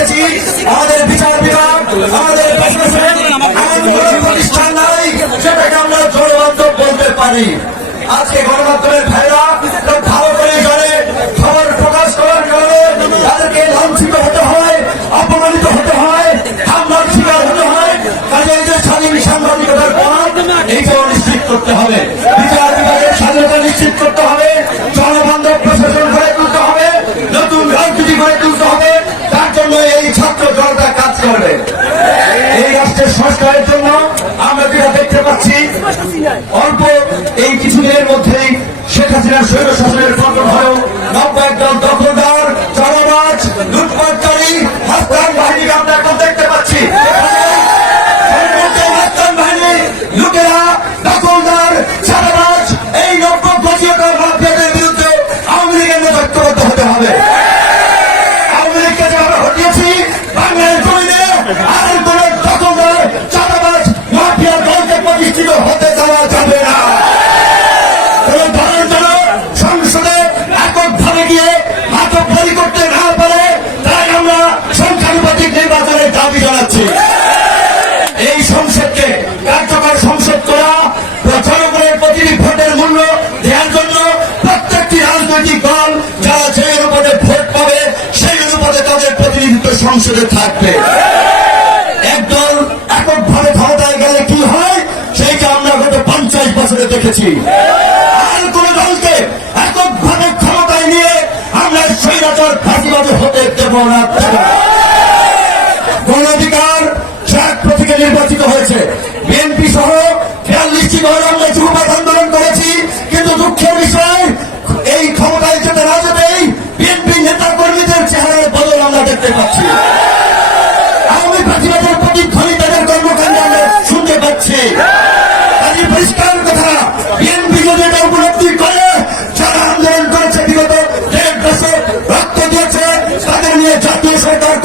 দেখেছি আমাদের বিচার বিভাগ আমাদের প্রতিষ্ঠান নাই, সেটাকে আমরা জনমাধ্যম বলতে পারি। আজকে গণমাধ্যমের ভাই এই সরকারের জন্য আমরা যেটা দেখতে পাচ্ছি, অল্প এই কিছুদিনের মধ্যেই শেখ হাসিনা স্বৈর শাসনের সংসদে থাকবে। একদল এককভাবে ক্ষমতায় গেলে কি হয়? সেইটা আমরা গত পঞ্চাশ বছরে দেখেছি। আর কোন দলকে এককভাবে ক্ষমতায় নিয়ে আমরা স্বৈরাচার ফাঁসিবাদী হতে দেব না।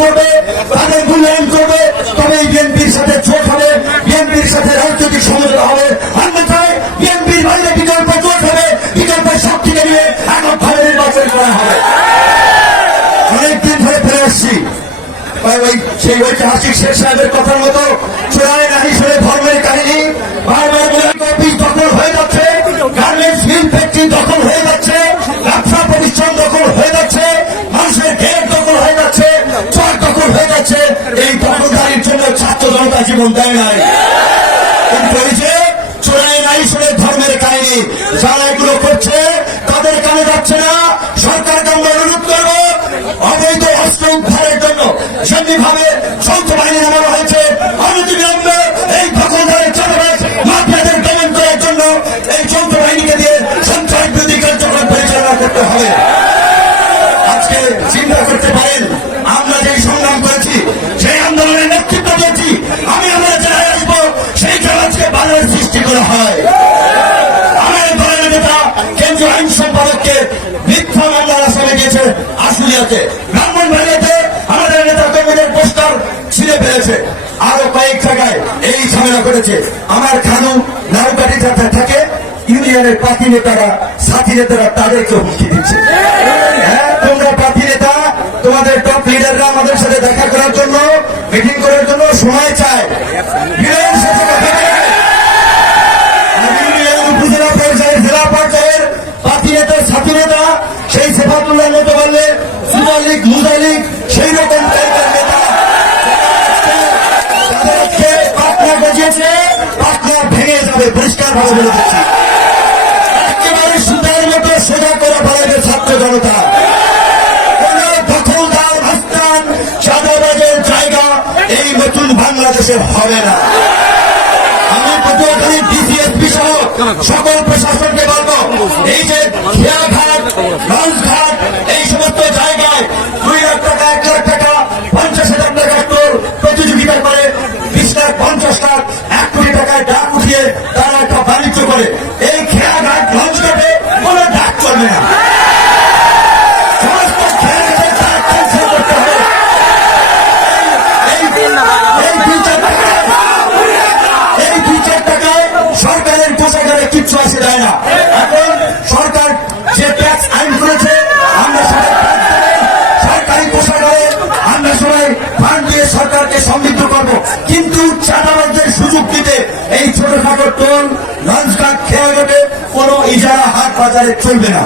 করবে, তাদের মূল্যায়ন করবে তবে বিএনপির সাথে চোখ হবে, বিএনপির সাথে রাজনৈতিক সমঝোতা হবে। অন্যথায় বিএনপির বাইরে বিকল্প জোট হবে বিকল্পের শক্তিকে নিয়ে এককভাবে নির্বাচন করা হবে। অনেকদিন ধরে ফিরে আসছি। সেই ঐতিহাসিক শেখ সাহেবের কথার মতো চোরায় নাহি শুনে ধর্মের কাহিনী, বারবার দখল হয়ে যাচ্ছে গার্মেন্টস মিল ফ্যাক্টরি দখল হয়ে যাচ্ছে। জীবন দেয় নাই চোরাই নাই শুনে ধর্মের কাহিনী যারা এগুলো করছে, তাদের কানে যাচ্ছে না। সরকারকে আমরা অনুরোধ করব, অবৈধ অস্ত্র উদ্ধারের জন্য ভাবে বাহিনী নামানো হয়েছে, অনতিবিলম্বে এই দখলদারের চালাবাজ মাফিয়াদের দমন করার জন্য এই যৌথ বাহিনীকে দিয়ে সন্ত্রাস বিরোধী কার্যক্রম পরিচালনা করতে হবে। করা হয়? আমার দলের নেতা কেন্দ্রীয় আইন সম্পাদককে মিথ্যা মামলার আসামে দিয়েছে আশুলিয়াতে। আমাদের নেতা কর্মীদের পোস্টার ছিঁড়ে ফেলেছে। আরও কয়েক জায়গায় এই ঝামেলা করেছে আমার খানু নারুকাটি থাকে, ইউনিয়নের পার্টি নেতারা, সাথী নেতারা তাদেরকে হুমকি দিচ্ছে। হ্যাঁ তোমরা নেতা, তোমাদের টপ লিডাররা আমাদের সাথে দেখা করার জন্য মিটিং করার জন্য সময় চায়। নেতা, সেই সেফাতুল্লাহ মতো বললে, সুপার লীগ মুজা লীগ, সেই রকম টাইপের নেতা পাটনা পাটনা ভেঙে যাবে পরিষ্কার ভাবে বলে দিচ্ছি। একেবারে সুতার মতো সোজা করে ফেলাবে ছাত্র জনতা। জায়গা, এই নতুন বাংলাদেশে হবে না। আমি পটুয়াখালী ডিসিএসপি সহ সকল প্রশাসনকে বলব এই যে খেয়াঘাট লঞ্চঘাট এই সমস্ত জায়গায় দুই লাখ এই ছোটখাটো টোল লঞ্চ কাপ খেয়াঘাটে কোনো ইজারা হাট বাজারে চলবে না।